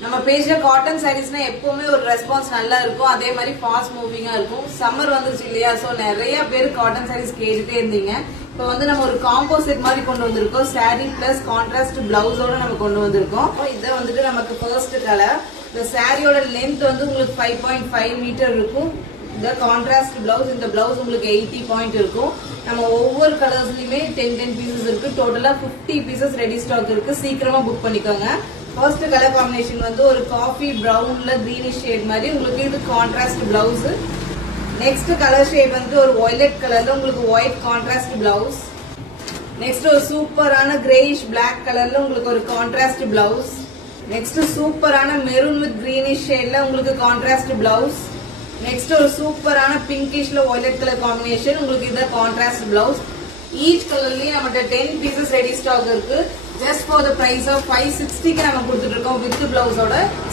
நம்ம பேஜ்ல காட்டன் சாரீஸ்னா எப்பவுமே ஒரு ரெஸ்பான்ஸ் நல்லா இருக்கும், அதே மாதிரி ஃபாஸ்ட் மூவிங்கா இருக்கும். சம்மர் வந்துருச்சு இல்லையா, சோ நிறைய பேர் காட்டன் சாரீஸ் கேட்டுட்டே இருந்தீங்க. இப்போ வந்து நம்ம ஒரு காம்போ செட் மாதிரி கொண்டு வந்திருக்கோம். சாரீ பிளஸ் கான்ட்ராஸ்ட் பிளவுஸோட நம்ம கொண்டு வந்திருக்கோம். இதை வந்துட்டு நமக்கு ஃபர்ஸ்ட் கலர். இந்த சாரியோட லென்த் வந்து உங்களுக்கு 5.5 மீட்டர் இருக்கும். இந்த கான்ட்ராஸ்ட் பிளவுஸ், இந்த பிளவுஸ் உங்களுக்கு 80 பாயிண்ட் இருக்கும். நம்ம ஒவ்வொரு கலர்ஸ்லயுமே 10 பீசஸ் இருக்கு. டோட்டலா 50 பீசஸ் ரெடி ஸ்டாக் இருக்கு. சீக்கிரமா புக் பண்ணிக்கோங்க. ஃபர்ஸ்ட் கலர் காம்பினேஷன் வந்து ஒரு காஃபி பிரவுன்ல கிரீனிஷ் ஷேட் மாதிரி உங்களுக்கு இது contrast blouse. Next colour shade வந்து ஒரு வயலட் கலர்ல உங்களுக்கு ஒயிட் கான்ட்ராஸ்ட் பிளவுஸ். நெக்ஸ்ட் ஒரு சூப்பரான கிரேயிஷ் பிளாக் கலர்ல உங்களுக்கு ஒரு கான்ட்ராஸ்ட் பிளவுஸ். நெக்ஸ்ட் சூப்பரான மெரூன் வித் கிரீனிஷ் ஷேட்ல உங்களுக்கு கான்ட்ராஸ்ட் பிளவுஸ். நெக்ஸ்ட் ஒரு சூப்பரான பிங்கிஷ்ல வயலட் கலர் காம்பினேஷன் உங்களுக்கு இது கான்ட்ராஸ்ட் பிளவுஸ். ஈச் கலர்லயும் நம்மகிட்ட 10 பீசஸ் ரெடி ஸ்டாக் இருக்கு. Just for the price of 560 நம்ம கொடுத்துட்டு இருக்கோம் வித் பிளவுஸோட.